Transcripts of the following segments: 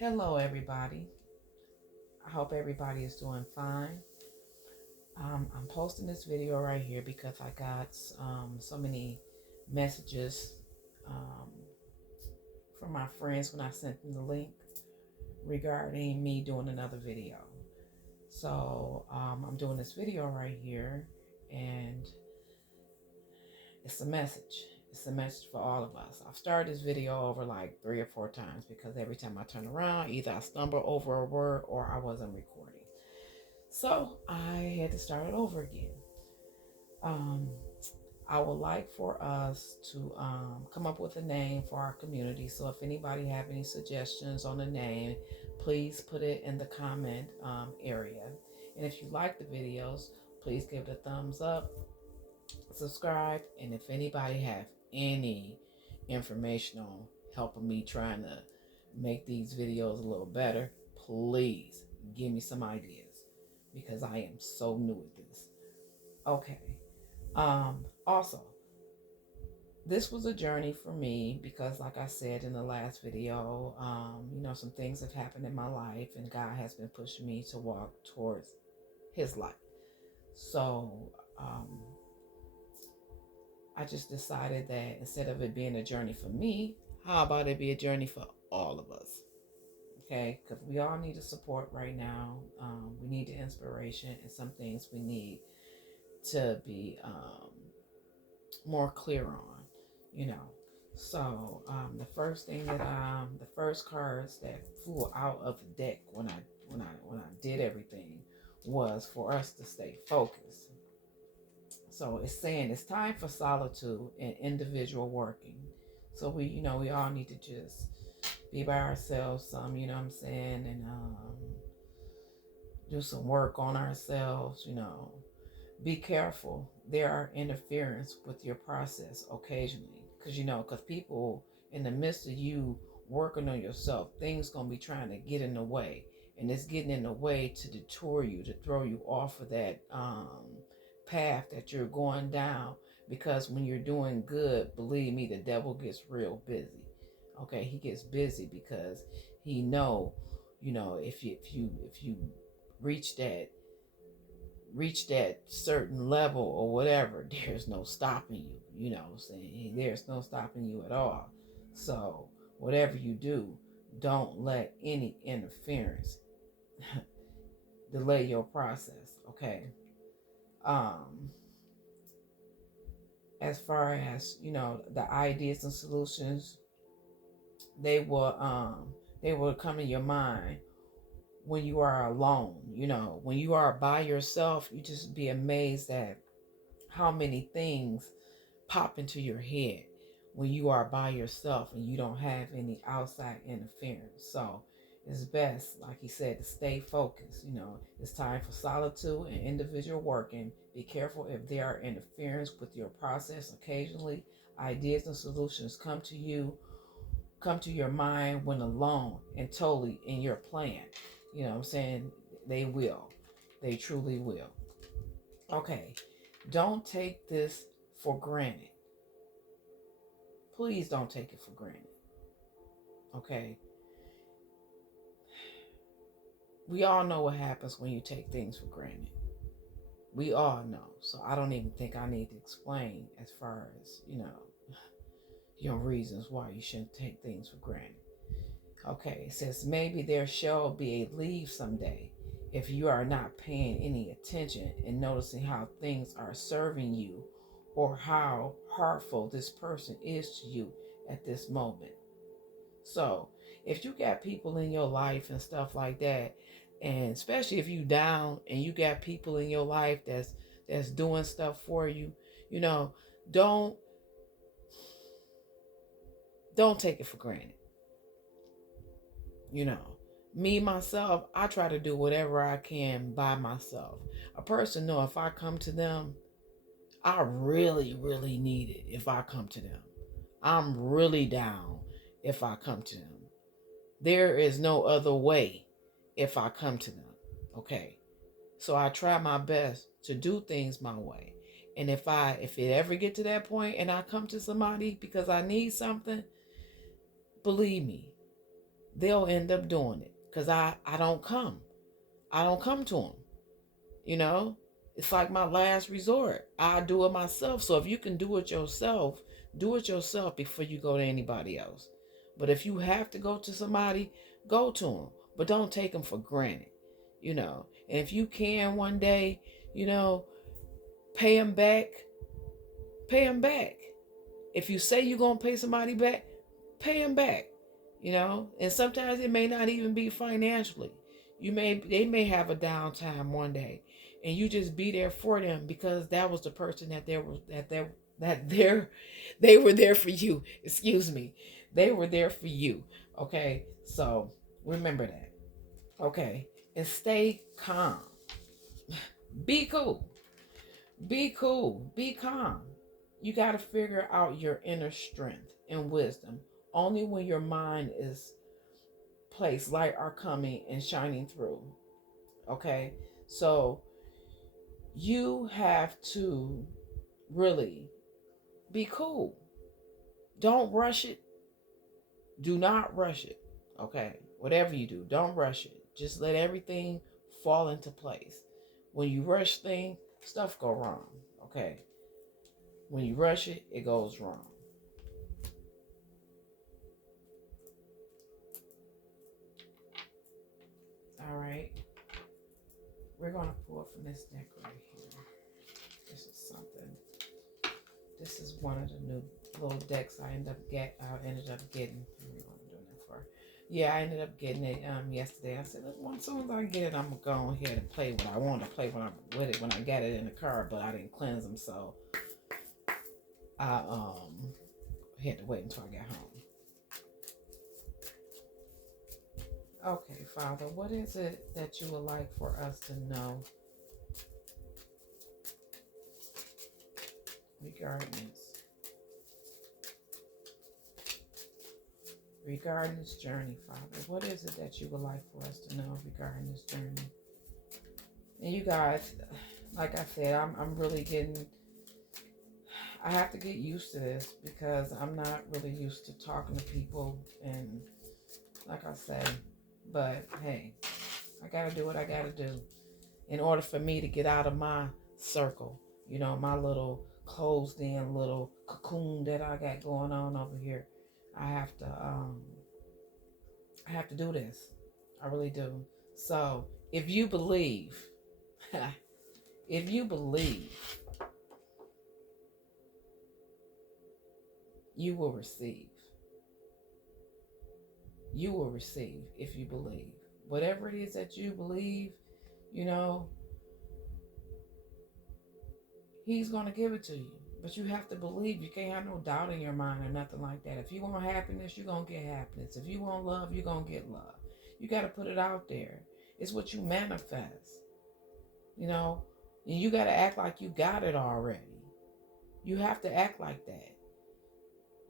Hello, everybody. I hope everybody is doing fine. I'm posting this video right here because I got so many messages um, from my friends when I sent them the link regarding me doing another video. So I'm doing this video right here, and it's a message. It's a message for all of us. I've started this video over like 3 or 4 times because every time I turn around, either I stumble over a word or I wasn't recording. So I had to start it over again. Um, I would like for us to come up with a name for our community. So if anybody have any suggestions on a name, please put it in the comment area. And if you like the videos, please give it a thumbs up, subscribe, and if anybody have any information on helping me trying to make these videos a little better, please give me some ideas because I am so new at this. Okay. Also, this was a journey for me because, like I said in the last video, some things have happened in my life, and God has been pushing me to walk towards His light. So, I just decided that instead of it being a journey for me, how about it be a journey for all of us? Okay, because we all need the support right now. We need the inspiration, and some things we need to be more clear on, you know. So the first thing that the first cards that flew out of the deck when I did everything was for us to stay focused. So it's saying it's time for solitude and individual working. So we all need to just be by ourselves some, you know what I'm saying, and do some work on ourselves, be careful. There are interference with your process occasionally because people in the midst of you working on yourself, things gonna be trying to get in the way, and it's getting in the way to detour you, to throw you off of that path that you're going down. Because when you're doing good, believe me, the devil gets real busy. Okay, he gets busy because he know, if you reach that certain level or whatever, there's no stopping you. You know what I'm saying? There's no stopping you at all. So whatever you do, don't let any interference delay your process. Okay. Um, as far as the ideas and solutions, they will they will come in your mind when you are alone. When you are by yourself, you just be amazed at how many things pop into your head when you are by yourself and you don't have any outside interference. So it's best, like he said, to stay focused. It's time for solitude and individual working. Be careful if there are interference with your process. Occasionally, ideas and solutions come to your mind when alone and totally in your plan. You know what I'm saying? They will. They truly will. Okay. Don't take this for granted. Please don't take it for granted. Okay? We all know what happens when you take things for granted. We all know. So I don't even think I need to explain as far as, reasons why you shouldn't take things for granted. Okay, it says maybe there shall be a leave someday if you are not paying any attention and noticing how things are serving you or how hurtful this person is to you at this moment. So if you got people in your life and stuff like that, and especially if you down and you got people in your life that's doing stuff for you, don't don't take it for granted. Me myself, I try to do whatever I can by myself. A person know if I come to them, I really, really need it if I come to them. I'm really down if I come to them. There is no other way if I come to them. Okay. So I try my best to do things my way. And if it ever get to that point and I come to somebody because I need something, believe me, they'll end up doing it because I don't come. I don't come to them. You know, it's like my last resort. I do it myself. So if you can do it yourself before you go to anybody else. But if you have to go to somebody, go to them. But don't take them for granted. You know, and if you can one day, you know, pay them back, pay them back. If you say you're going to pay somebody back, pay them back. You know, and sometimes it may not even be financially. They may have a downtime one day, and you just be there for them because that was the person they were there for you. Excuse me, they were there for you. Okay, so remember that. Okay, and stay calm. Be cool. Be cool. Be calm. You got to figure out your inner strength and wisdom. Only when your mind is placed, light are coming and shining through. Okay? So you have to really be cool. Don't rush it. Do not rush it. Okay? Whatever you do, don't rush it. Just let everything fall into place. When you rush things, stuff go wrong. Okay? When you rush it, it goes wrong. All right. We're going to pull from this deck right here. This is something. This is one of the new little decks I ended up getting. I don't know what I'm doing that for. Yeah, I ended up getting it yesterday. I said, as soon as I get it, I'm going to go ahead and play what I wanted to play when I got it in the car, but I didn't cleanse them, so I had to wait until I got home. Okay, Father, what is it that you would like for us to know regarding this journey, Father? What is it that you would like for us to know regarding this journey? And you guys, like I said, I'm really I have to get used to this because I'm not really used to talking to people, and like I say, but hey, I gotta do what I gotta do in order for me to get out of my circle, you know, my little closed in little cocoon that I got going on over here. I have to do this. I really do. So if you believe, if you believe, you will receive. You will receive if you believe. Whatever it is that you believe, you know, he's going to give it to you. But you have to believe. You can't have no doubt in your mind or nothing like that. If you want happiness, you're going to get happiness. If you want love, you're going to get love. You got to put it out there. It's what you manifest. You know, and you got to act like you got it already. You have to act like that.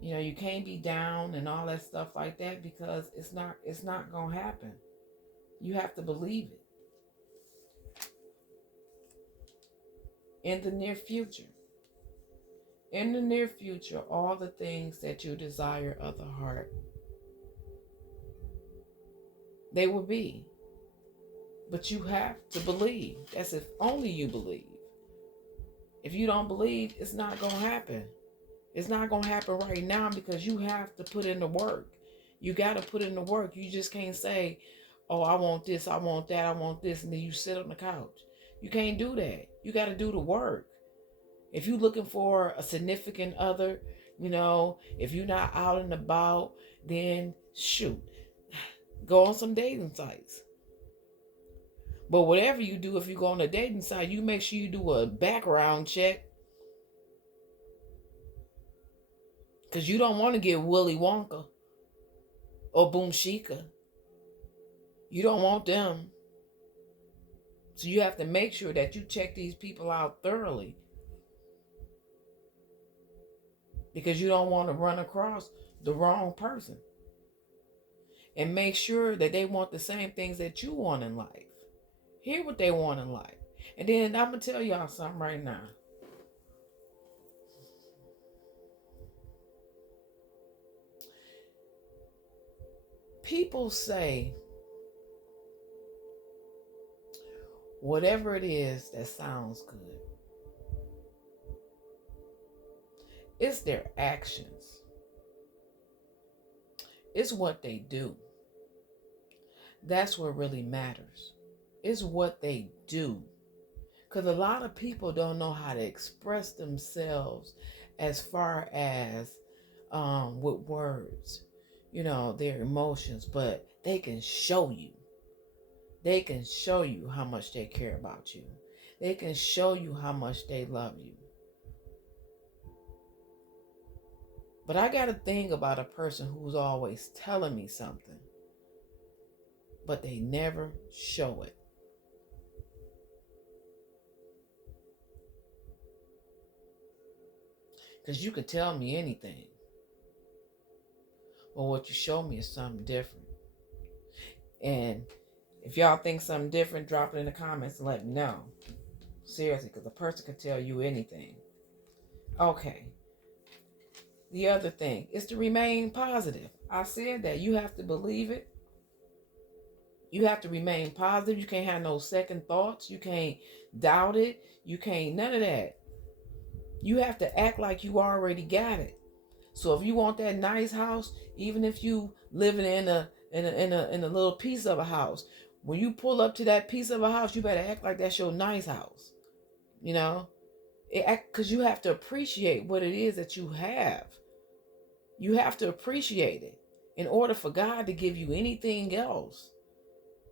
You know, you can't be down and all that stuff like that because it's not going to happen. You have to believe it. In the near future. In the near future, all the things that you desire of the heart, they will be. But you have to believe. That's if only you believe. If you don't believe, it's not going to happen. It's not going to happen right now because you have to put in the work. You got to put in the work. You just can't say, oh, I want this, I want that, I want this, and then you sit on the couch. You can't do that. You got to do the work. If you're looking for a significant other, you know, if you're not out and about, then shoot, go on some dating sites. But whatever you do, if you go on a dating site, you make sure you do a background check. Because you don't want to get Willy Wonka or Boom Chica. You don't want them. So you have to make sure that you check these people out thoroughly. Because you don't want to run across the wrong person. And make sure that they want the same things that you want in life. Hear what they want in life. And then I'm going to tell y'all something right now. people say whatever it is that sounds good, it's their actions. It's what they do. That's what really matters. It's what they do. Because a lot of people don't know how to express themselves as far as with words, their emotions, but they can show you. They can show you how much they care about you. They can show you how much they love you. But I got a thing about a person who's always telling me something, but they never show it. Because you can tell me anything, but what you show me is something different. And if y'all think something different, drop it in the comments and let me know. Seriously, because a person can tell you anything. Okay. The other thing is to remain positive. I said that you have to believe it. You have to remain positive. You can't have no second thoughts. You can't doubt it. You can't, none of that. You have to act like you already got it. So if you want that nice house, even if you living in a little piece of a house, when you pull up to that piece of a house, you better act like that's your nice house. Because you have to appreciate what it is that you have. You have to appreciate it. In order for God to give you anything else,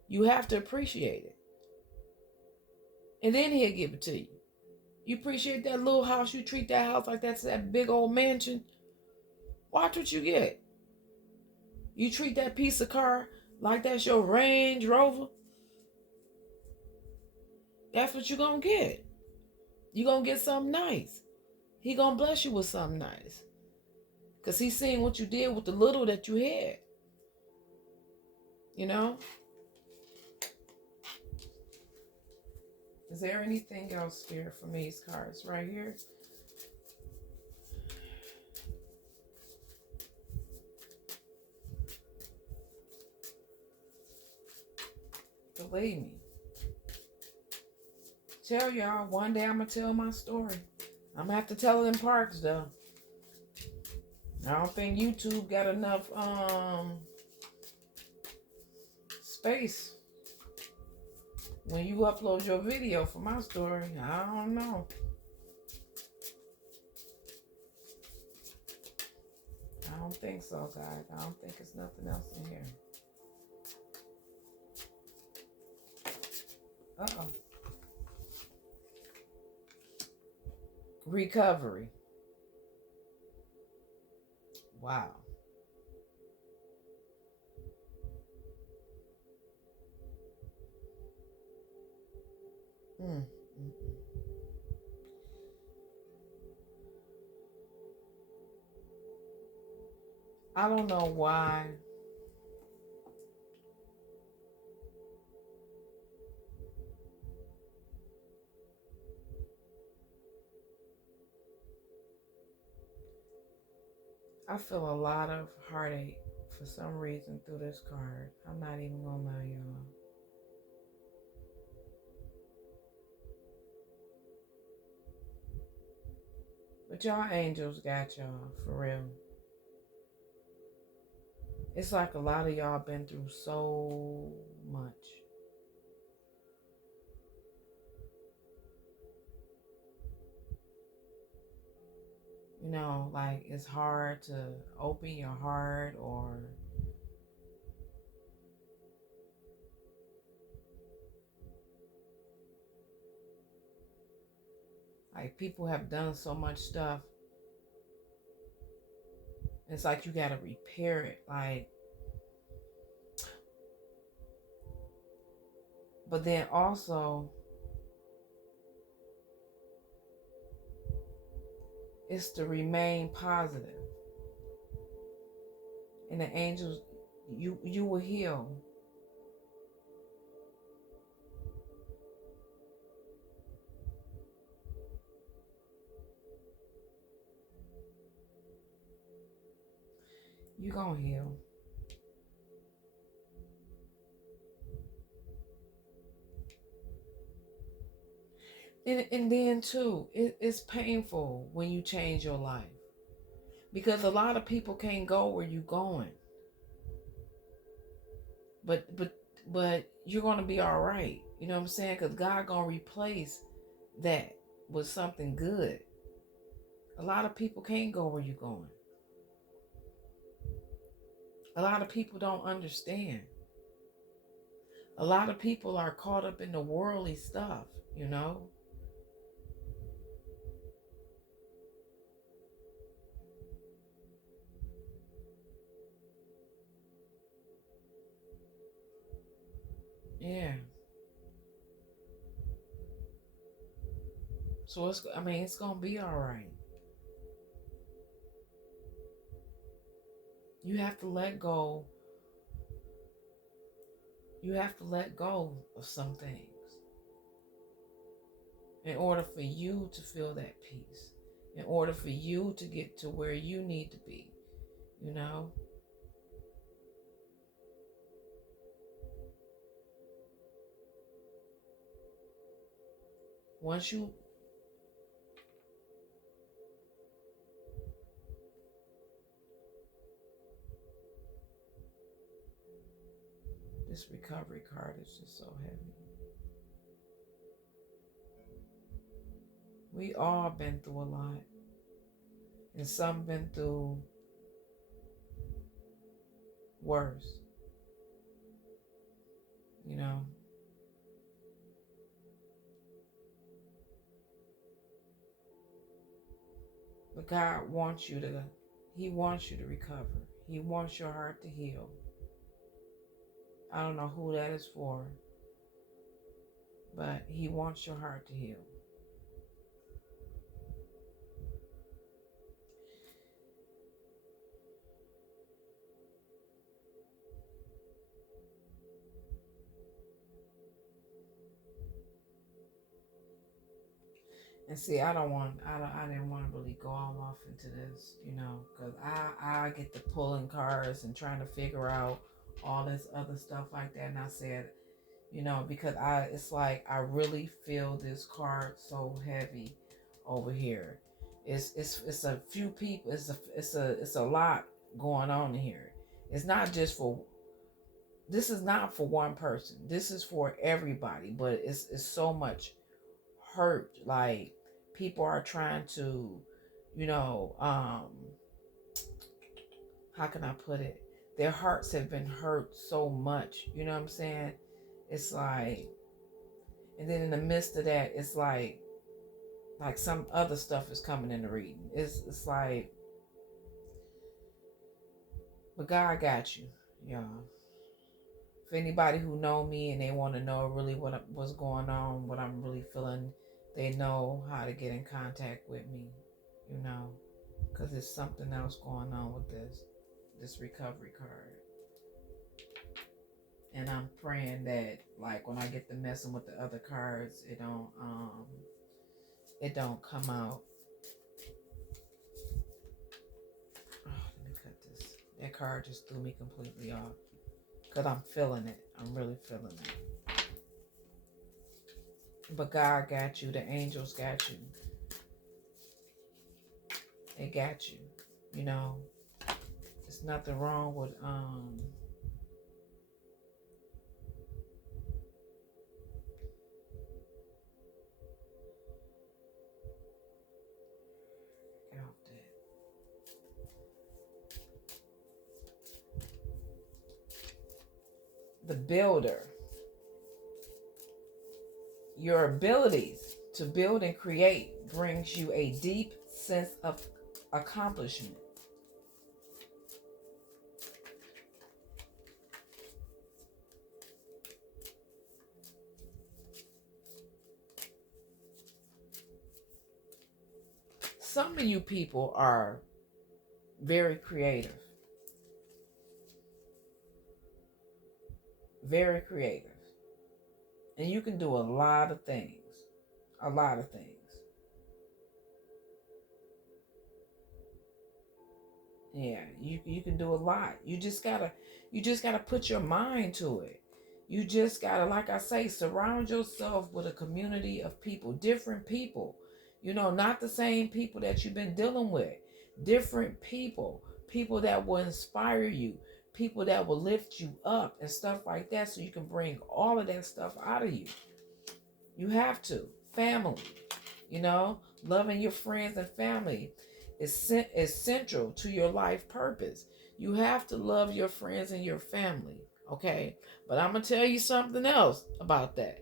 you have to appreciate it. And then He'll give it to you. You appreciate that little house, you treat that house like that's that big old mansion. Watch what you get. You treat that piece of car like that's your Range Rover. That's what you're going to get. You're going to get something nice. He going to bless you with something nice. Because He's seeing what you did with the little that you had. Is there anything else here from these cards right here? Believe me. Tell y'all, one day I'm going to tell my story. I'm going to have to tell it in parts, though. I don't think YouTube got enough space when you upload your video for my story. I don't know. I don't think so, guys. I don't think there's nothing else in here. Uh-oh. Recovery. Wow. I don't know why. I feel a lot of heartache for some reason through this card. I'm not even gonna lie, y'all. But y'all angels got y'all, for real. It's like a lot of y'all been through so much. Like it's hard to open your heart, or like people have done so much stuff. It's like you gotta repair it. But then also, it's to remain positive. And the angels, you will heal. You gonna heal. And then too, it's painful when you change your life because a lot of people can't go where you're going, but but but you're gonna be all right. You know what I'm saying? Because God gonna replace that with something good. A lot of people can't go where you're going. A lot of people don't understand. A lot of people are caught up in the worldly stuff, you know? Yeah. So it's gonna be all right. You have to let go. You have to let go of some things in order for you to feel that peace, in order for you to get to where you need to be, you know? Once you, this recovery card is just so heavy. We all been through a lot, and some been through worse, you know? But God wants you to, He wants you to recover. He wants your heart to heal. I don't know who that is for, but He wants your heart to heal. And see, I didn't want to really go all off into this, you know, because I get the pulling cards and trying to figure out all this other stuff like that. And I said, you know, because it's like I really feel this card so heavy over here. It's a few people. It's a lot going on here. It's not just for. This is not for one person. This is for everybody. But it's so much hurt. Like people are trying to, you know, how can I put it? Their hearts have been hurt so much. You know what I'm saying? It's like, and then in the midst of that, it's like some other stuff is coming in the reading. It's like, but God got you, y'all. For anybody who know me and they want to know really what's going on, what I'm really feeling, they know how to get in contact with me, you know, because there's something else going on with this recovery card. And I'm praying that like when I get to messing with the other cards, it don't come out. Oh, let me cut this. That card just threw me completely off. Because I'm feeling it. I'm really feeling it. But God got you. The angels got you. They got you. You know, there's nothing wrong with get off that. The builder. Your abilities to build and create brings you a deep sense of accomplishment. Some of you people are very creative. Very creative. And you can do a lot of things. A lot of things. Yeah, you can do a lot. You just gotta put your mind to it. You just gotta, like I say, surround yourself with a community of people, different people. Not the same people that you've been dealing with. Different people. People that will inspire you. People that will lift you up and stuff like that, so you can bring all of that stuff out of you. You have to. Family. Loving your friends and family is central to your life purpose. You have to love your friends and your family, okay? But I'm going to tell you something else about that.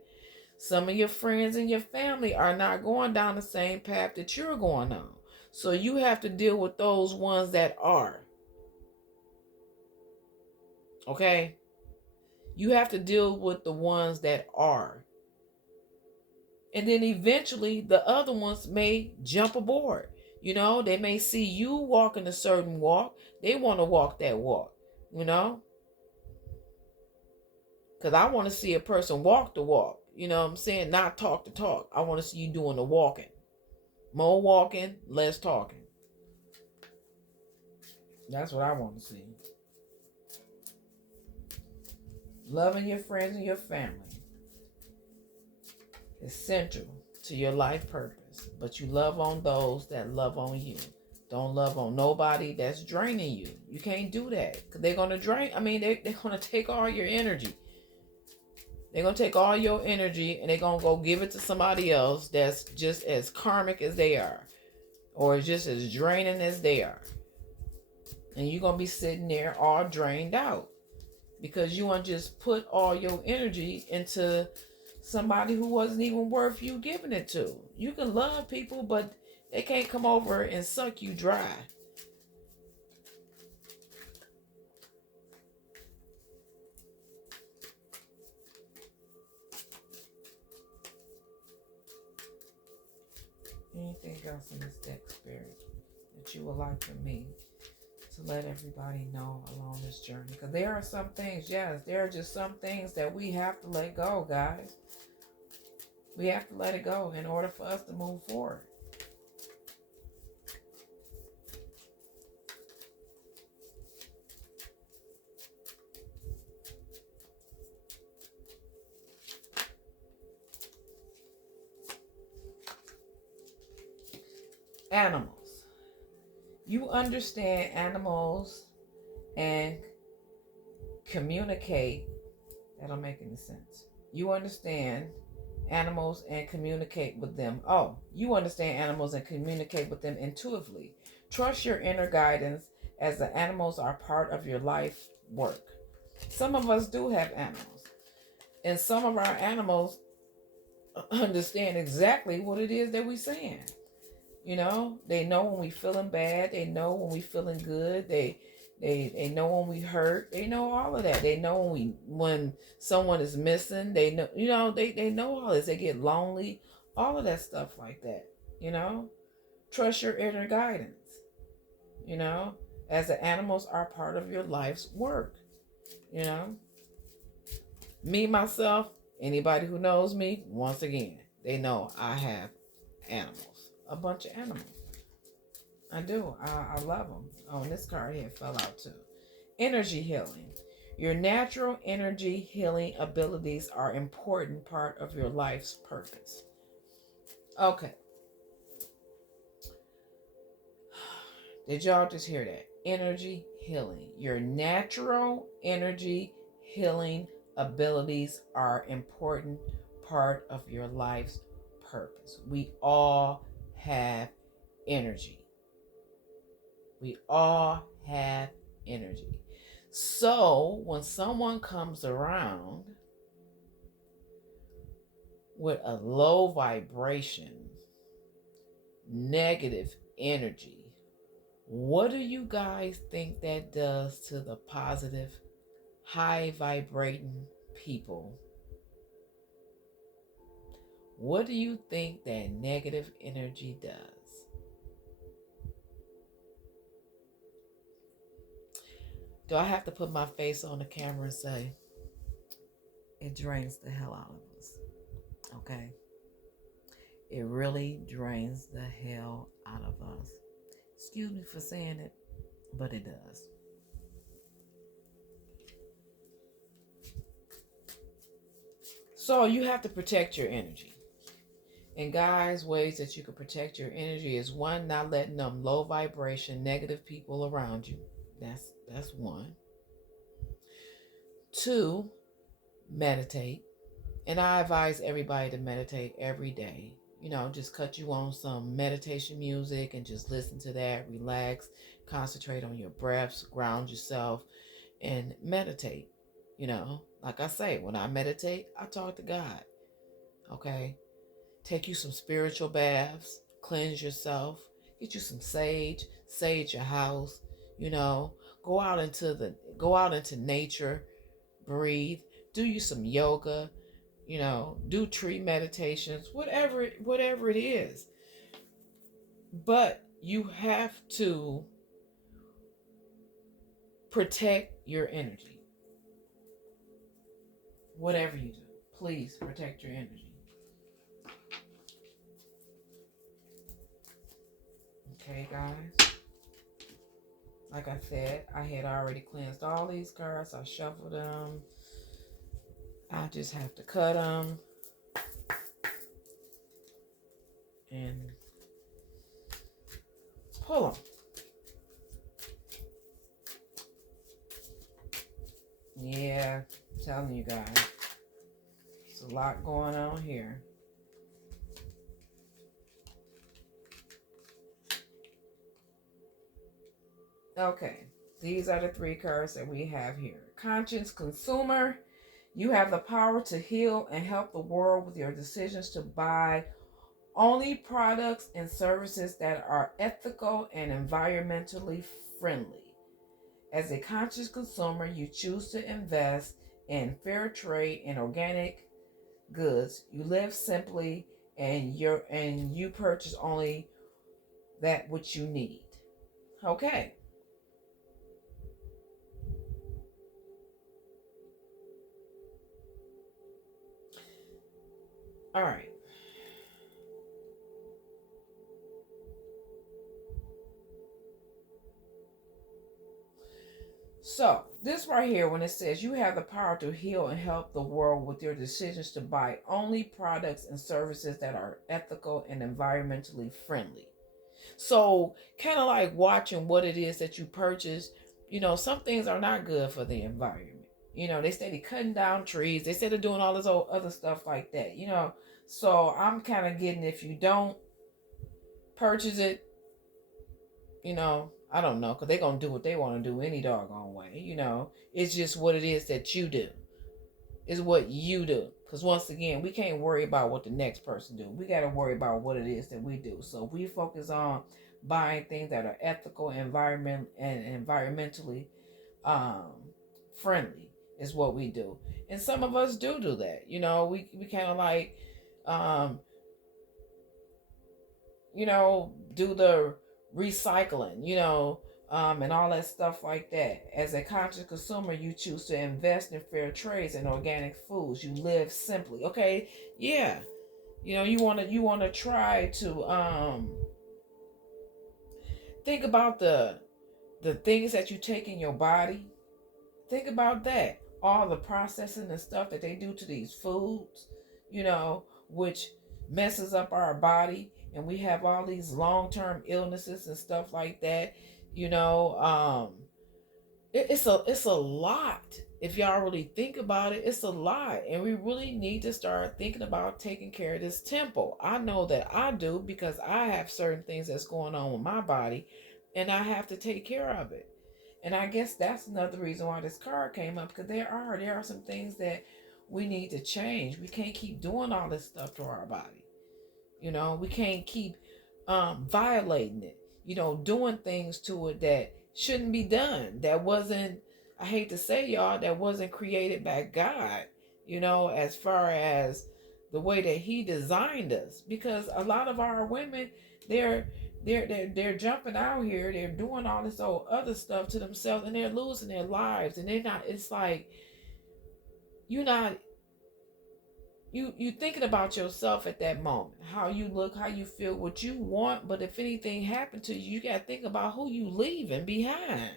Some of your friends and your family are not going down the same path that you're going on. So you have to deal with those ones that are, okay? You have to deal with the ones that are. And then eventually the other ones may jump aboard. They may see you walking a certain walk. They want to walk that walk, because I want to see a person walk the walk. You know what I'm saying? Not talk the talk. I want to see you doing the walking. More walking, less talking. That's what I want to see. Loving your friends and your family is central to your life purpose, but you love on those that love on you. Don't love on nobody that's draining you. You can't do that, because they're going to drain. They're going to take all your energy. They're going to take all your energy and they're going to go give it to somebody else that's just as karmic as they are, or just as draining as they are. And you're going to be sitting there all drained out because you want to just put all your energy into somebody who wasn't even worth you giving it to. You can love people, but they can't come over and suck you dry. Anything else in this deck, Spirit, that you would like for me to let everybody know along this journey? Because there are some things, yes, there are just some things that we have to let go, guys. We have to let it go in order for us to move forward. Animals. You understand animals and communicate. That don't make any sense. You understand animals and communicate with them. Oh, you understand animals and communicate with them intuitively. Trust your inner guidance, as the animals are part of your life work. Some of us do have animals, and some of our animals understand exactly what it is that we're saying. They know when we feeling bad. They know when we feeling good. They know when we hurt. They know all of that. They know when someone is missing. They know, they know all this. They get lonely, all of that stuff like that. Trust your inner guidance. As the animals are part of your life's work. Me, myself, anybody who knows me, once again, they know I have animals. A bunch of animals. I do. I love them. Oh, and this card here fell out too. Energy healing. Your natural energy healing abilities are an important part of your life's purpose. Okay. Did y'all just hear that? Energy healing. Your natural energy healing abilities are an important part of your life's purpose. We all have energy. We all have energy. So when someone comes around with a low vibration, negative energy, what do you guys think that does to the positive, high vibrating people? What do you think that negative energy does? Do I have to put my face on the camera and say, it drains the hell out of us? Okay? It really drains the hell out of us. Excuse me for saying it, but it does. So you have to protect your energy. And guys, ways that you can protect your energy is one, not letting them low vibration, negative people around you. That's one. Two, meditate. And I advise everybody to meditate every day. Just cut you on some meditation music and just listen to that, relax, concentrate on your breaths, ground yourself, and meditate. Like I say, when I meditate, I talk to God. Okay? Take you some spiritual baths, cleanse yourself, get you some sage your house, you know, go out into nature, breathe, do you some yoga, do tree meditations, whatever it is. But you have to protect your energy. Whatever you do, please protect your energy. Okay, guys. Like I said, I had already cleansed all these cards. I shuffled them. I just have to cut them and pull them. Yeah, I'm telling you guys, there's a lot going on here. Okay, these are the three cards that we have here. Conscious consumer, you have the power to heal and help the world with your decisions to buy only products and services that are ethical and environmentally friendly. As a conscious consumer, you choose to invest in fair trade and organic goods. You live simply and you purchase only that which you need. Okay. All right. So, this right here, when it says you have the power to heal and help the world with your decisions to buy only products and services that are ethical and environmentally friendly. So, kind of like watching what it is that you purchase. Some things are not good for the environment. They say they're cutting down trees. They say they're doing all this old other stuff like that. So I'm kind of getting, if you don't purchase it, I don't know, because they're going to do what they want to do any doggone way. It's just what it is that you do. It's what you do. Because once again, we can't worry about what the next person do. We got to worry about what it is that we do. So we focus on buying things that are ethical, environmentally friendly is what we do. And some of us do that. We kind of like, do the recycling, and all that stuff like that. As a conscious consumer, you choose to invest in fair trades and organic foods. You live simply. Okay, yeah. You wanna try to think about the things that you take in your body. Think about that. All the processing and stuff that they do to these foods, which messes up our body, and we have all these long-term illnesses and stuff like that. It's a lot. If y'all really think about it, it's a lot, and we really need to start thinking about taking care of this temple. I know that I do, because I have certain things that's going on with my body, and I have to take care of it. And I guess that's another reason why this card came up, because there are some things that we need to change. We can't keep doing all this stuff to our body. We can't keep violating it. Doing things to it that shouldn't be done. That wasn't, I hate to say, y'all, that wasn't created by God. As far as the way that He designed us, because a lot of our women, they're jumping out here, they're doing all this old other stuff to themselves, and they're losing their lives, and they're not. It's like you're not. You thinking about yourself at that moment, how you look, how you feel, what you want. But if anything happened to you, you got to think about who you leaving behind.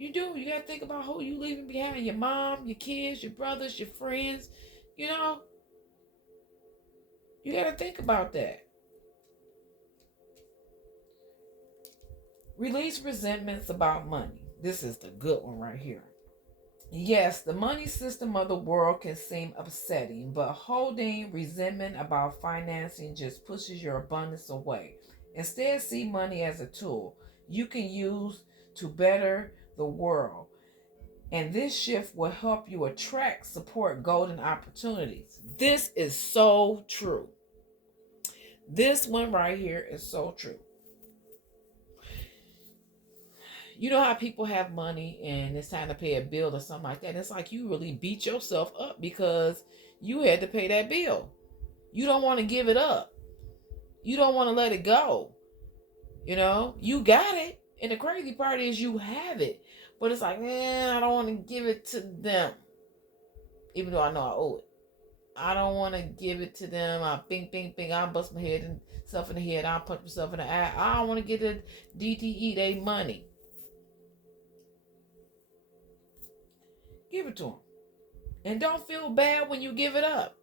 You do. You got to think about who you leaving behind. Your mom, your kids, your brothers, your friends. You know, you got to think about that. Release resentments about money. This is the good one right here. Yes, the money system of the world can seem upsetting, but holding resentment about financing just pushes your abundance away. Instead, see money as a tool you can use to better the world. And this shift will help you attract, support golden opportunities. This is so true. This one right here is so true. You know how people have money and it's time to pay a bill or something like that. It's like you really beat yourself up because you had to pay that bill. You don't want to give it up. You don't want to let it go. You know, you got it. And the crazy part is you have it. But it's like, man, I don't want to give it to them. Even though I know I owe it. I don't want to give it to them. I bing. I'll bust my head and stuff in the head. I'll punch myself in the eye. I don't want to get the DTE, they money. Give it to them. And don't feel bad when you give it up.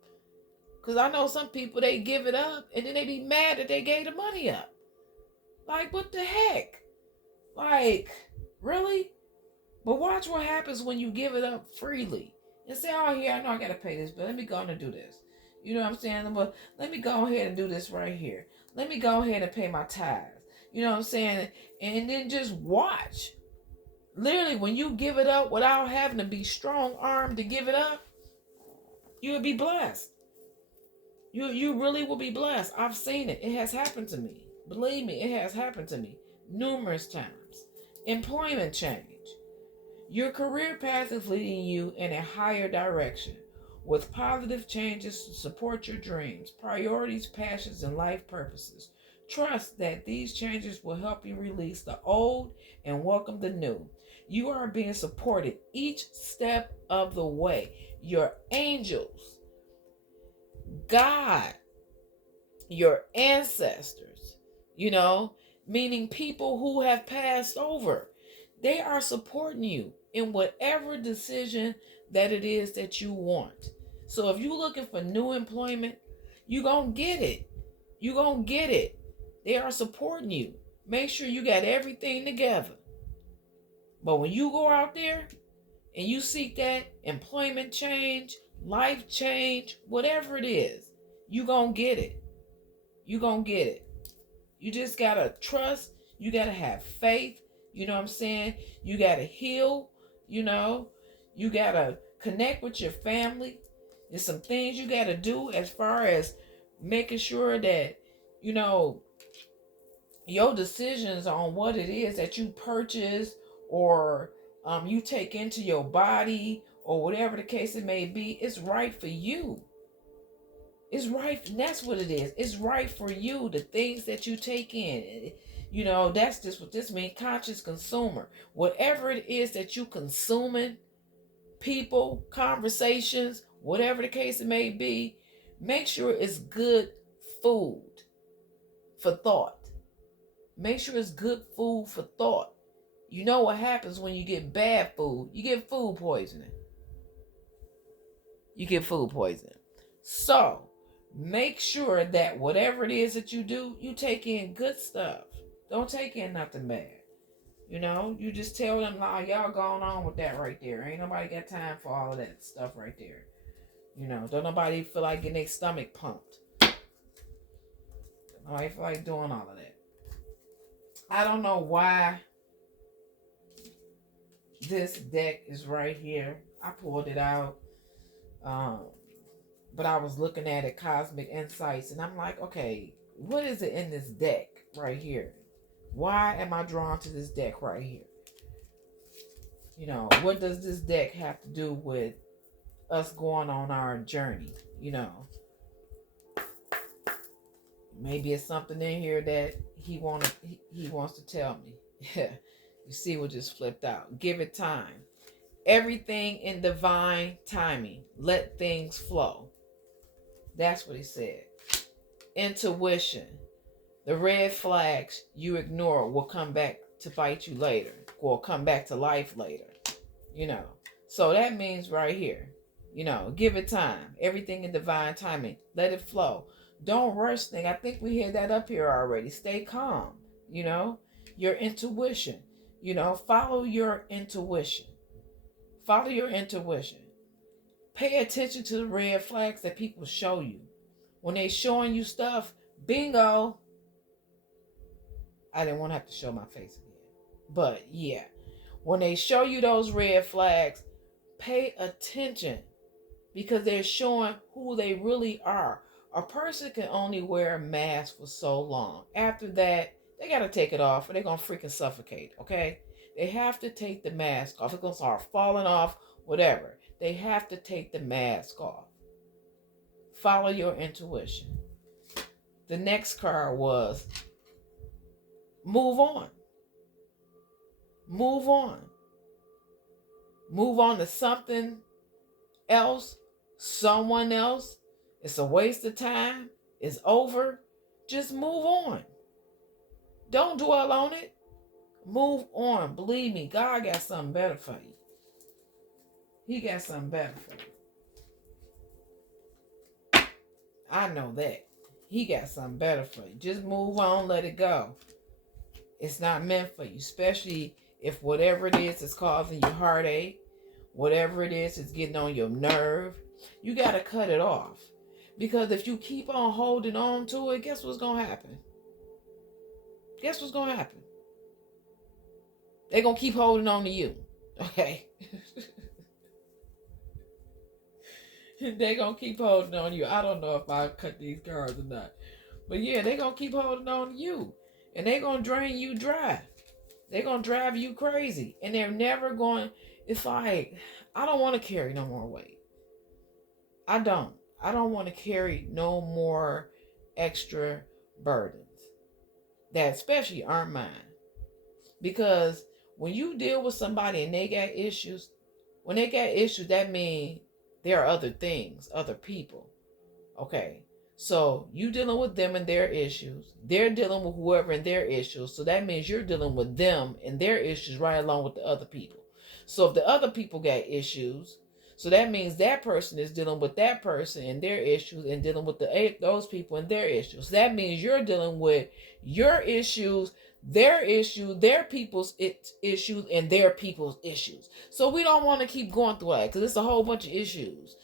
Because I know some people, they give it up and then they be mad that they gave the money up. Like, what the heck? Like, really? But watch what happens when you give it up freely. And say, oh, here, I know I got to pay this, but let me go on and do this. You know what I'm saying? But let me go ahead and do this right here. Let me go ahead and pay my tithes. You know what I'm saying? And then just watch. Literally, when you give it up without having to be strong-armed to give it up, you'll be blessed. You really will be blessed. I've seen it. It has happened to me. Believe me, it has happened to me numerous times. Employment change. Your career path is leading you in a higher direction with positive changes to support your dreams, priorities, passions, and life purposes. Trust that these changes will help you release the old and welcome the new. You are being supported each step of the way. Your angels, God, your ancestors, meaning people who have passed over, they are supporting you in whatever decision that it is that you want. So if you're looking for new employment, you're going to get it. You're going to get it. They are supporting you. Make sure you got everything together. But when you go out there and you seek that employment change, life change, whatever it is, you're going to get it. You're going to get it. You just got to trust. You got to have faith. You know what I'm saying? You got to heal. You got to connect with your family. There's some things you got to do as far as making sure that, your decisions on what it is that you purchase or you take into your body or whatever the case it may be, it's right for you. It's right. That's what it is. It's right for you. The things that you take in, that's just what this means. Conscious consumer. Whatever it is that you consuming, people, conversations, whatever the case it may be, make sure it's good food for thought. Make sure it's good food for thought. You know what happens when you get bad food? You get food poisoning. So, make sure that whatever it is that you do, you take in good stuff. Don't take in nothing bad. You just tell them, nah, y'all going on with that right there. Ain't nobody got time for all of that stuff right there. Don't nobody feel like getting their stomach pumped. Don't nobody feel like doing all of that. I don't know why this deck is right here. I pulled it out. But I was looking at it, Cosmic Insights, and I'm like, okay, what is it in this deck right here? Why am I drawn to this deck right here? What does this deck have to do with us going on our journey? Maybe it's something in here that he wants to tell me. You see what just flipped out. Give it time. Everything in divine timing. Let things flow. That's what he said. Intuition. The red flags you ignore will come back to fight you later or come back to life later. So that means right here, give it time. Everything in divine timing. Let it flow. Don't rush things. I think we had that up here already. Stay calm. Your intuition. Follow your intuition. Follow your intuition. Pay attention to the red flags that people show you. When they showing you stuff, bingo. I didn't want to have to show my face again. But yeah, when they show you those red flags, pay attention because they're showing who they really are. A person can only wear a mask for so long. After that, they got to take it off or they're going to freaking suffocate, okay? They have to take the mask off. It's going to start falling off, whatever. They have to take the mask off. Follow your intuition. The next card was move on. Move on. Move on to something else, someone else. It's a waste of time. It's over. Just move on. Don't dwell on it. Move on. Believe me, God got something better for you. He got something better for you. I know that. He got something better for you. Just move on. Let it go. It's not meant for you, especially if whatever it is causing you heartache, whatever it is getting on your nerve. You got to cut it off. Because if you keep on holding on to it, guess what's going to happen? Guess what's going to happen? They're going to keep holding on to you. Okay? They're going to keep holding on to you. I don't know if I cut these cards or not. But yeah, they're going to keep holding on to you. And they're going to drain you dry. They're going to drive you crazy. And they're never going... It's like, I don't want to carry no more weight. I don't want to carry no more extra burdens. That especially aren't mine. Because when you deal with somebody and they got issues, that means there are other things, other people. Okay. So you dealing with them and their issues. They're dealing with whoever and their issues. So that means you're dealing with them and their issues right along with the other people. So if the other people got issues, so that means that person is dealing with that person and their issues and dealing with those people and their issues. So that means you're dealing with your issues, their people's issues, and their people's issues. So we don't want to keep going through that because it's a whole bunch of issues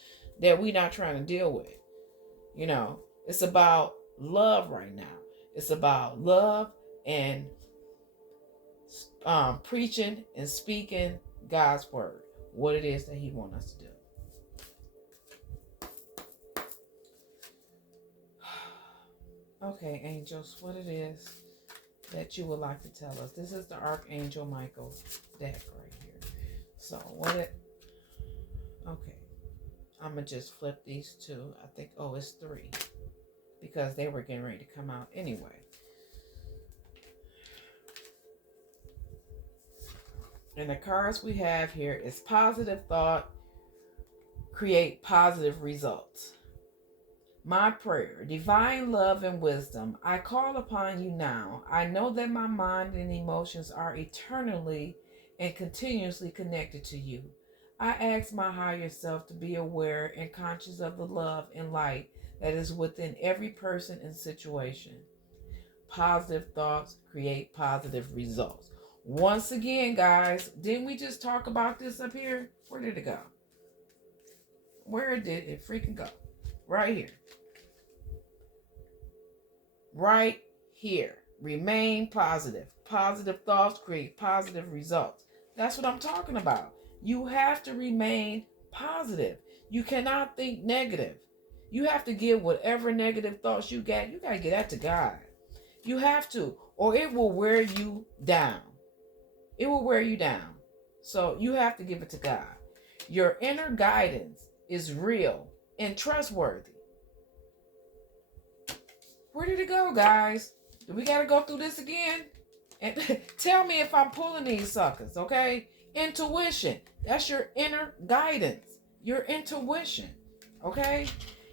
that we're not trying to deal with. It's about love right now. It's about love and preaching and speaking God's word, what it is that he wants us to do. Okay, angels, what it is that you would like to tell us. This is the Archangel Michael deck right here. So okay, I'm going to just flip these two. I think, it's three because they were getting ready to come out anyway. And the cards we have here is positive thought, create positive results. My prayer, divine love and wisdom, I call upon you now. I know that my mind and emotions are eternally and continuously connected to you. I ask my higher self to be aware and conscious of the love and light that is within every person and situation. Positive thoughts create positive results. Once again, guys, didn't we just talk about this up here? Where did it go? Where did it freaking go? Right here. Right here. Remain positive. Positive thoughts create positive results. That's what I'm talking about. You have to remain positive. You cannot think negative. You have to give whatever negative thoughts you got to get that to God. You have to, or it will wear you down. It will wear you down. So you have to give it to God. Your inner guidance is real and trustworthy. Where did it go, guys? Do we got to go through this again? And tell me if I'm pulling these suckers, okay? Intuition. That's your inner guidance. Your intuition, okay?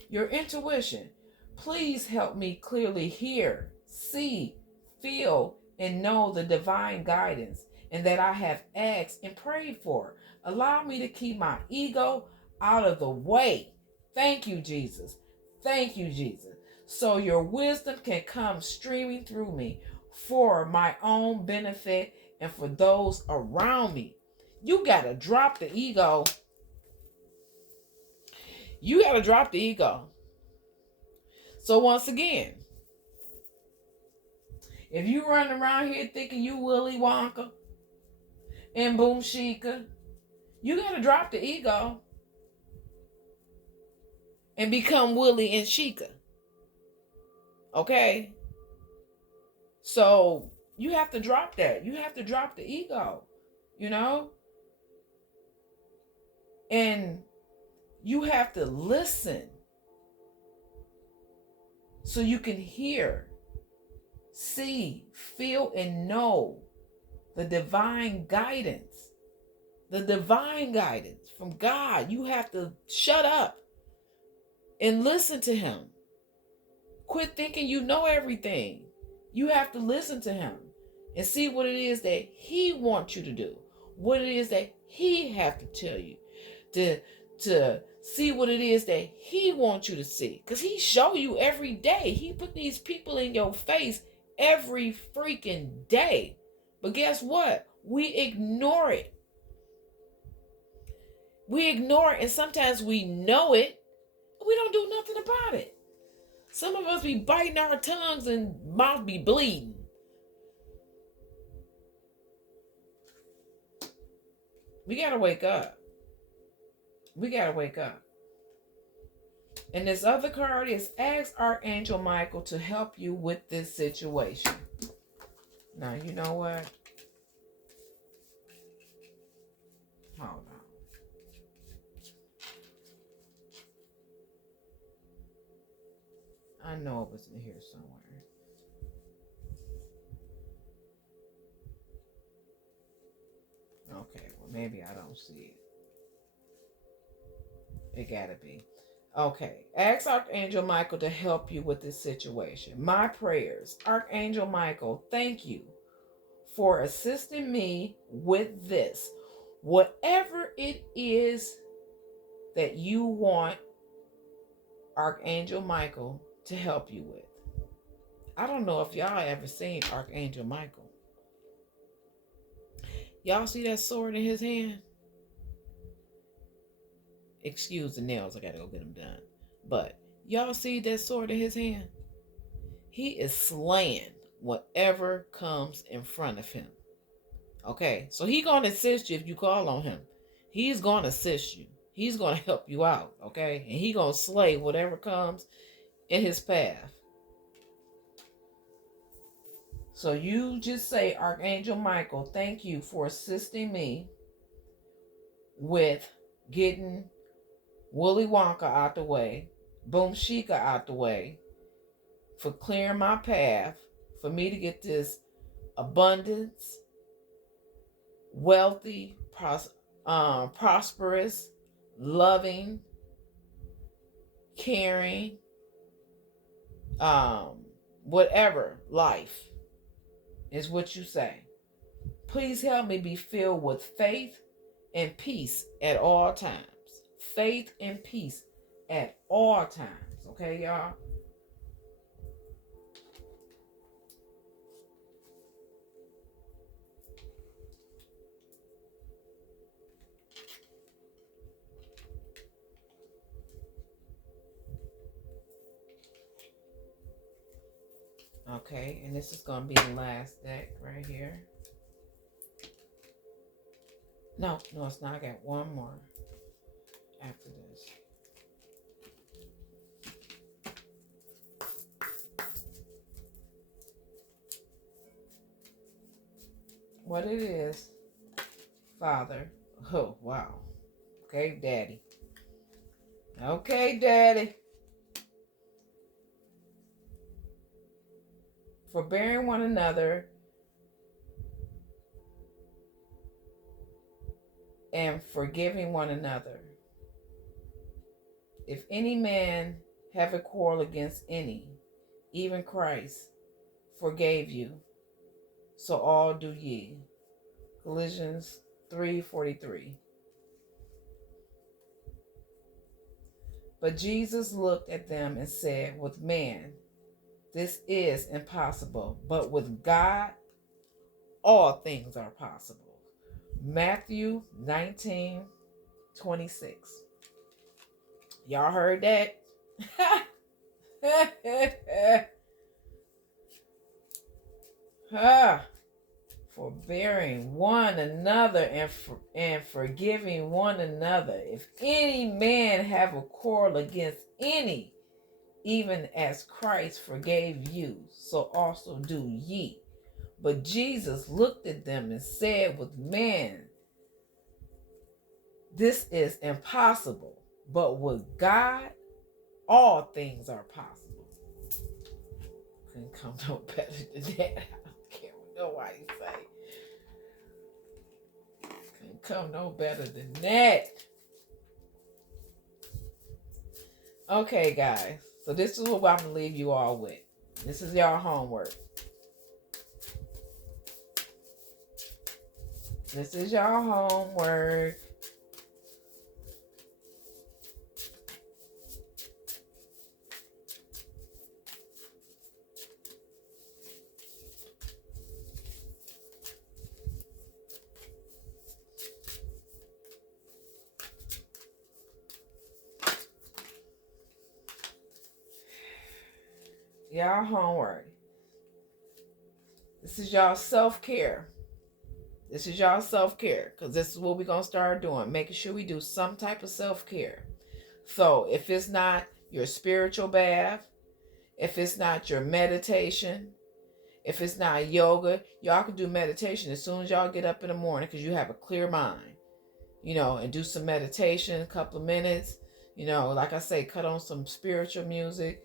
Your intuition. Please help me clearly hear, see, feel, and know the divine guidance and that I have asked and prayed for. Allow me to keep my ego out of the way. Thank you, Jesus. Thank you, Jesus. So your wisdom can come streaming through me for my own benefit and for those around me. You got to drop the ego. You got to drop the ego. So once again, if you run around here thinking you Willy Wonka and Boom Shika, you got to drop the ego and become Willy and Shika. Okay? So you have to drop that. You have to drop the ego, you know? And you have to listen so you can hear, see, feel, and know the divine guidance. The divine guidance from God. You have to shut up and listen to him. Quit thinking you know everything. You have to listen to him and see what it is that he wants you to do. What it is that he have to tell you. To see what it is that he wants you to see. Because he show you every day. He put these people in your face every freaking day. But guess what? We ignore it. We ignore it, and sometimes we know it. We don't do nothing about it. Some of us be biting our tongues and mouth be bleeding. We got to wake up. We got to wake up. And this other card is ask Archangel Michael to help you with this situation. Now, you know what? Hold on. I know it was in here somewhere. Okay, well, maybe I don't see it. It gotta be. Okay, ask Archangel Michael to help you with this situation. My prayers. Archangel Michael, thank you for assisting me with this. Whatever it is that you want Archangel Michael to help you with. I don't know if y'all ever seen Archangel Michael. Y'all see that sword in his hand? Excuse the nails, I gotta go get them done. But y'all see that sword in his hand? He is slaying whatever comes in front of him. Okay, so he's gonna assist you if you call on him. He's gonna assist you. He's gonna help you out, okay? And he's gonna slay whatever comes in his path. So you just say, Archangel Michael, thank you for assisting me with getting Willy Wonka out the way, Boom Shika out the way, for clearing my path, for me to get this abundance, wealthy, prosperous, loving, caring, whatever life is what you say. Please help me be filled with faith and peace at all times. Faith and peace at all times. Okay, y'all? Okay, and this is going to be the last deck right here. No, it's not. I got one more after this. What it is, Father. Oh, wow. Okay, Daddy. Okay, Daddy. Forbearing one another and forgiving one another. If any man have a quarrel against any, even Christ forgave you. so all do ye. Galatians 3:43. But Jesus looked at them and said, with man, this is impossible, but with God, all things are possible. Matthew 19:26. Y'all heard that? Forbearing one another and forgiving one another. If any man have a quarrel against any, even as Christ forgave you, so also do ye. But Jesus looked at them and said, with man, this is impossible, but with God, all things are possible. Couldn't come no better than that. I don't care what nobody say. Couldn't come no better than that. Okay, guys. So this is what I'm going to leave you all with. This is y'all homework. This is y'all homework. Y'all homework. This is y'all self-care. This is y'all self-care, because this is what we're going to start doing, making sure we do some type of self-care. So if it's not your spiritual bath, if it's not your meditation, if it's not yoga, y'all can do meditation as soon as y'all get up in the morning, because you have a clear mind, and do some meditation, a couple of minutes, like I say, cut on some spiritual music.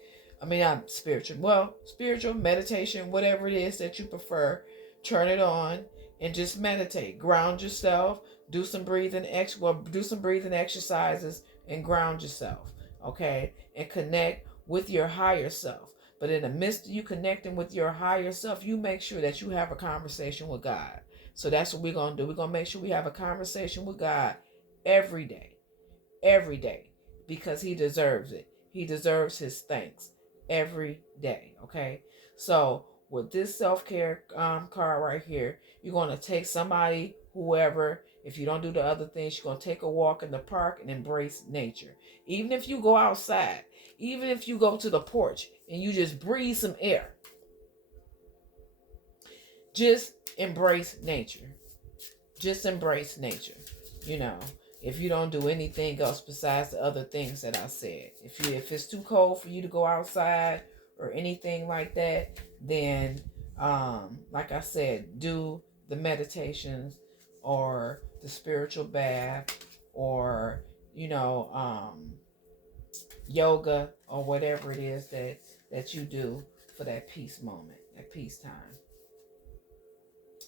Not spiritual, spiritual meditation, whatever it is that you prefer, turn it on and just meditate. Ground yourself. Do some breathing exercises and ground yourself, okay? And connect with your higher self. But in the midst of you connecting with your higher self, you make sure that you have a conversation with God. So that's what we're going to do. We're going to make sure we have a conversation with God every day, because he deserves it. He deserves his thanks every day, okay? So with this self-care card right here, you're going to take somebody, whoever, if you don't do the other things, you're going to take a walk in the park and embrace nature. Even if you go outside, even if you go to the porch and you just breathe some air, just embrace nature. Just embrace nature, If you don't do anything else besides the other things that I said. If it's too cold for you to go outside or anything like that, then like I said, do the meditations or the spiritual bath or yoga or whatever it is that you do for that peace moment, that peace time.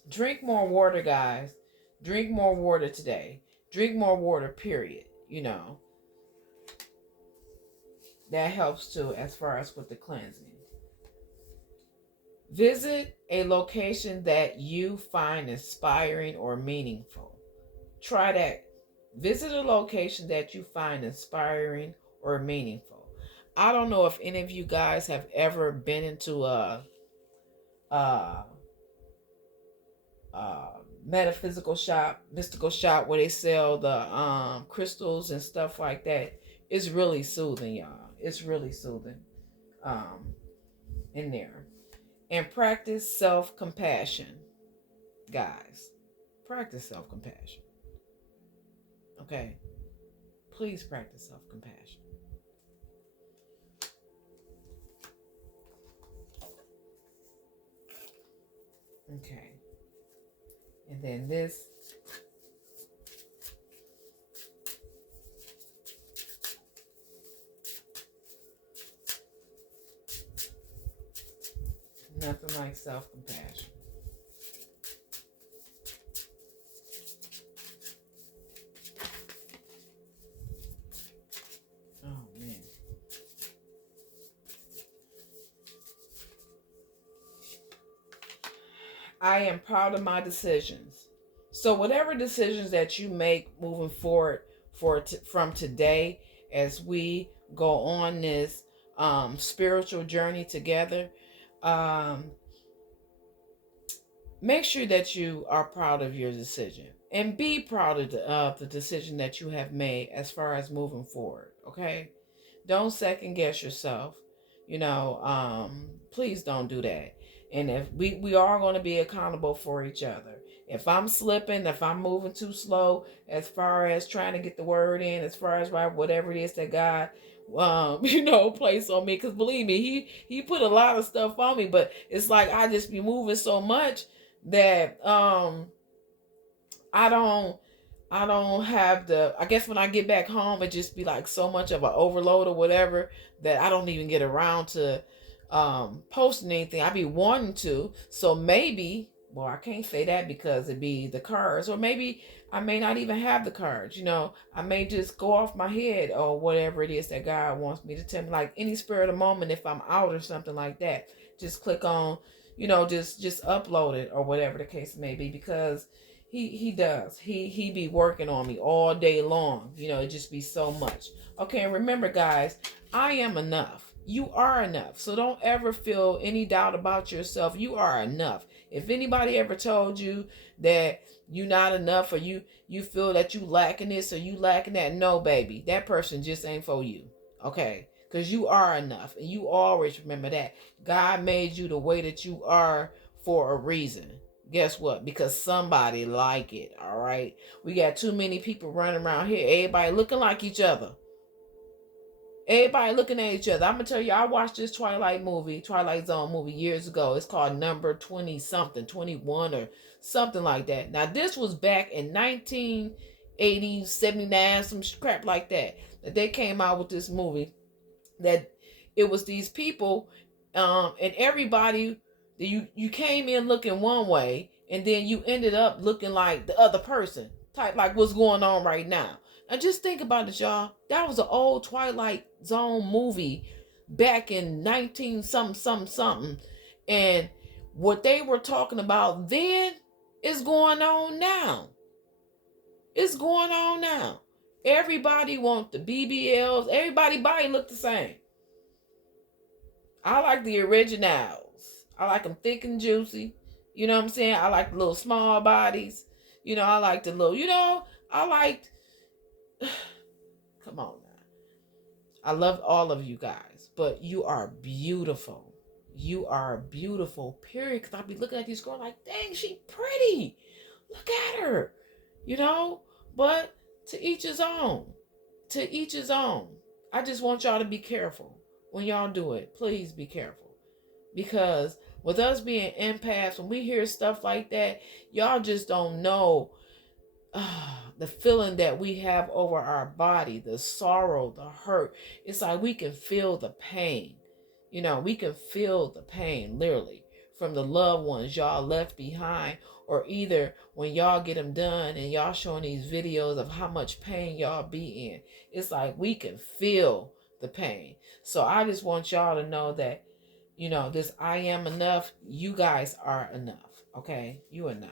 Drink more water, guys. Drink more water today. Drink more water, period. That helps too as far as with the cleansing. Visit a location that you find inspiring or meaningful. Try that. Visit a location that you find inspiring or meaningful. I don't know if any of you guys have ever been into a metaphysical shop, mystical shop, where they sell the crystals and stuff like that. It's really soothing, y'all. It's really soothing in there. And practice self-compassion, guys. Practice self-compassion. Okay? Please practice self-compassion. Okay. And then this. Nothing like self-compassion. Oh, man. I am proud of my decisions. So whatever decisions that you make moving forward from today, as we go on this spiritual journey together, um, make sure that you are proud of your decision and be proud of the decision that you have made as far as moving forward. Okay, don't second guess yourself. Please don't do that. And if we are going to be accountable for each other. If I'm slipping, if I'm moving too slow as far as trying to get the word in, as far as whatever it is that God placed on me, because believe me, he put a lot of stuff on me, but it's like I just be moving so much that I don't have I guess when I get back home, it just be like so much of an overload or whatever that I don't even get around to posting anything. I be wanting to. So maybe, well, I can't say that because it be the cards, or maybe I may not even have the cards. I may just go off my head or whatever it is that God wants me to tell me. Like any spur of the moment, if I'm out or something like that, just click on, just upload it or whatever the case may be, because he does. He be working on me all day long. It just be so much. Okay, and remember, guys, I am enough. You are enough. So don't ever feel any doubt about yourself. You are enough. If anybody ever told you that you're not enough, or you feel that you lacking this or you lacking that, no, baby, that person just ain't for you. Okay, because you are enough, and you always remember that God made you the way that you are for a reason. Guess what? Because somebody like it. All right. We got too many people running around here. Everybody looking like each other. Everybody looking at each other. I'm gonna tell you, I watched this Twilight Zone movie years ago. It's called Number 20 something, 21 or something like that. Now this was back in 1980, 79, some crap like that. That they came out with this movie. That it was these people, and everybody, you came in looking one way, and then you ended up looking like the other person, type like what's going on right now. Now just think about it, y'all. That was an old Twilight Zone movie back in 19 something, and what they were talking about then is going on now. It's going on now. Everybody want the BBLs. Everybody body look the same. I like the originals. I like them thick and juicy. You know what I'm saying? I like the little small bodies. I like the little, I liked. Come on now. I love all of you guys, but you are beautiful. You are beautiful, period. Because I be looking at these girls like, dang, she pretty. Look at her. But to each his own. To each his own. I just want y'all to be careful when y'all do it. Please be careful. Because with us being empaths, when we hear stuff like that, y'all just don't know the feeling that we have over our body, the sorrow, the hurt. It's like we can feel the pain. We can feel the pain, literally, from the loved ones y'all left behind, or either when y'all get them done and y'all showing these videos of how much pain y'all be in. It's like we can feel the pain. So I just want y'all to know that, this I am enough. You guys are enough. Okay? You enough.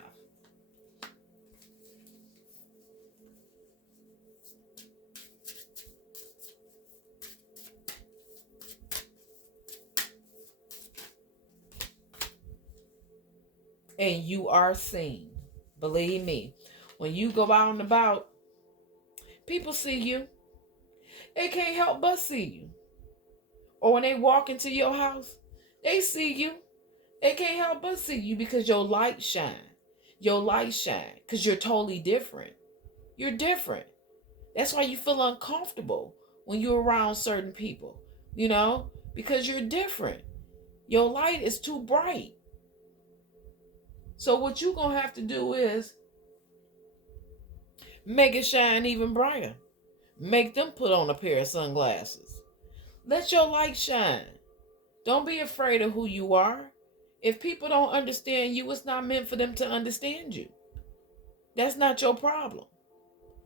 And you are seen. Believe me. When you go out and about, people see you. They can't help but see you. Or when they walk into your house, they see you. They can't help but see you because your light shine. Your light shine because you're totally different. You're different. That's why you feel uncomfortable when you're around certain people, because you're different. Your light is too bright. So what you're going to have to do is make it shine even brighter. Make them put on a pair of sunglasses. Let your light shine. Don't be afraid of who you are. If people don't understand you, it's not meant for them to understand you. That's not your problem.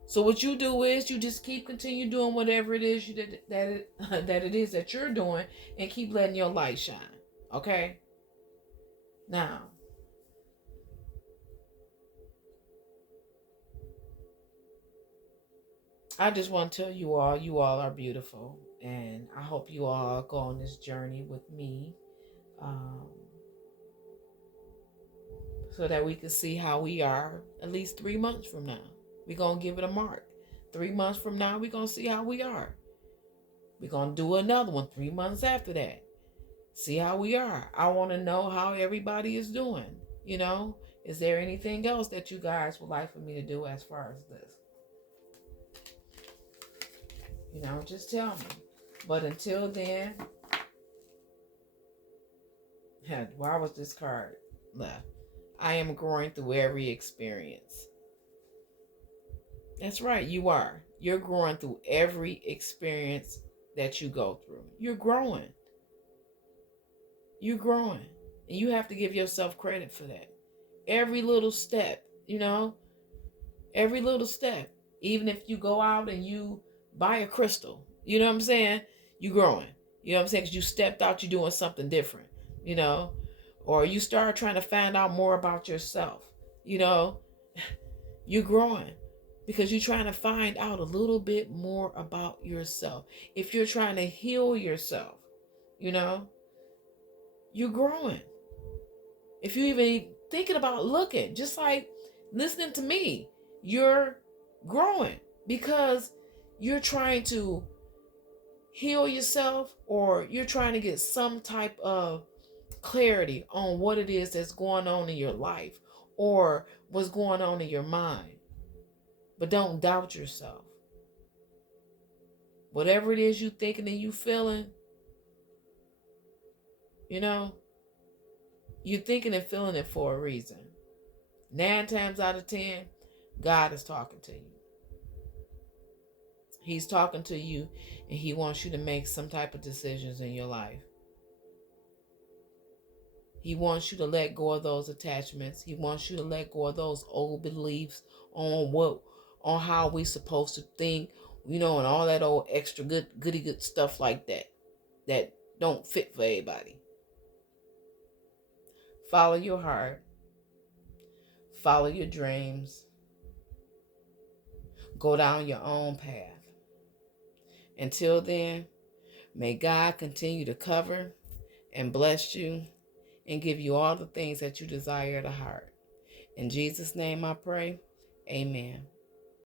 So what you do is you just continue doing whatever it is that it is that you're doing, and keep letting your light shine. Okay? Now, I just want to tell you all are beautiful. And I hope you all go on this journey with me, um, so that we can see how we are at least 3 months from now. We're going to give it a mark. 3 months from now, we're going to see how we are. We're going to do another one 3 months after that. See how we are. I want to know how everybody is doing. You know, is there anything else that you guys would like for me to do as far as this? You know, just tell me. But until then, why was this card left? I am growing through every experience. That's right, you are. You're growing through every experience that you go through. You're growing. You're growing. And you have to give yourself credit for that. Every little step, you know, every little step. Even if you go out and you buy a crystal, you know what I'm saying? You're growing. You know what I'm saying? Because you stepped out, you're doing something different, you know? Or you start trying to find out more about yourself, you know? You're growing because you're trying to find out a little bit more about yourself. If you're trying to heal yourself, you know, you're growing. If you even thinking about looking, just like listening to me, you're growing because you're trying to heal yourself, or you're trying to get some type of clarity on what it is that's going on in your life or what's going on in your mind. But don't doubt yourself. Whatever it is you thinking and you feeling, you know, you're thinking and feeling it for a reason. 9 times out of 10, God is talking to you. He's talking to you, and he wants you to make some type of decisions in your life. He wants you to let go of those attachments. He wants you to let go of those old beliefs on how we supposed to think, you know, and all that old extra goody stuff like that don't fit for everybody. Follow your heart. Follow your dreams. Go down your own path. Until then, may God continue to cover and bless you and give you all the things that you desire at the heart. In Jesus' name I pray. Amen.